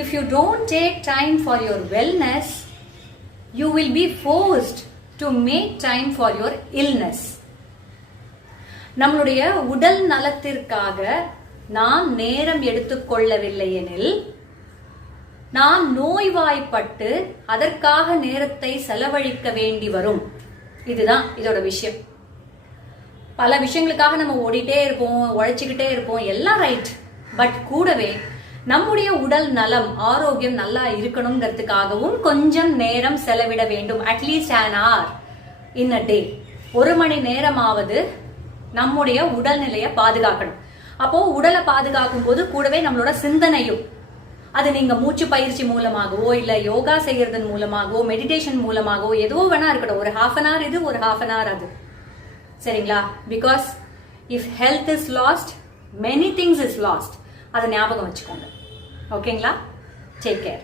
if you don't take time for your wellness, you will be forced to make time for your illness. நம்மளுடைய உடல் நலத்திற்காக நாம் நேரம் எடுத்துக்கொள்ளவில்லை எனில் நாம் நோய்வாய்ப்பட்டு அதற்காக நேரத்தை செலவழிக்க வேண்டி வரும். இதுதான் இதோட விஷயம். பல விஷயங்களுக்காக நம்ம ஓடிட்டே இருப்போம், உழைச்சிக்கிட்டே இருப்போம், எல்லாம் ரைட். பட் கூடவே நம்முடைய உடல் நலம் ஆரோக்கியம் நல்லா இருக்கணுங்கிறதுக்காகவும் கொஞ்சம் நேரம் செலவிட வேண்டும். At least an hour in a day. 1 மணி நேரமாவது நம்முடைய உடல்நிலையை பாதுகாக்கணும். அப்போ உடலை பாதுகாக்கும் போது கூடவே நம்மளோட சிந்தனையும், அது நீங்க மூச்சு பயிற்சி மூலமாகவோ இல்ல யோகா செய்யறதன் மூலமாகவோ மெடிடேஷன் மூலமாகவோ எதுவோ வேணா இருக்கட்டும். ஒரு half an hour இது, ஒரு half an hour அது. சரிங்களா? Because if health is last, many things is last. அதை ஞாபகம் வச்சுக்கோங்க. ஓகேங்களா? Take care.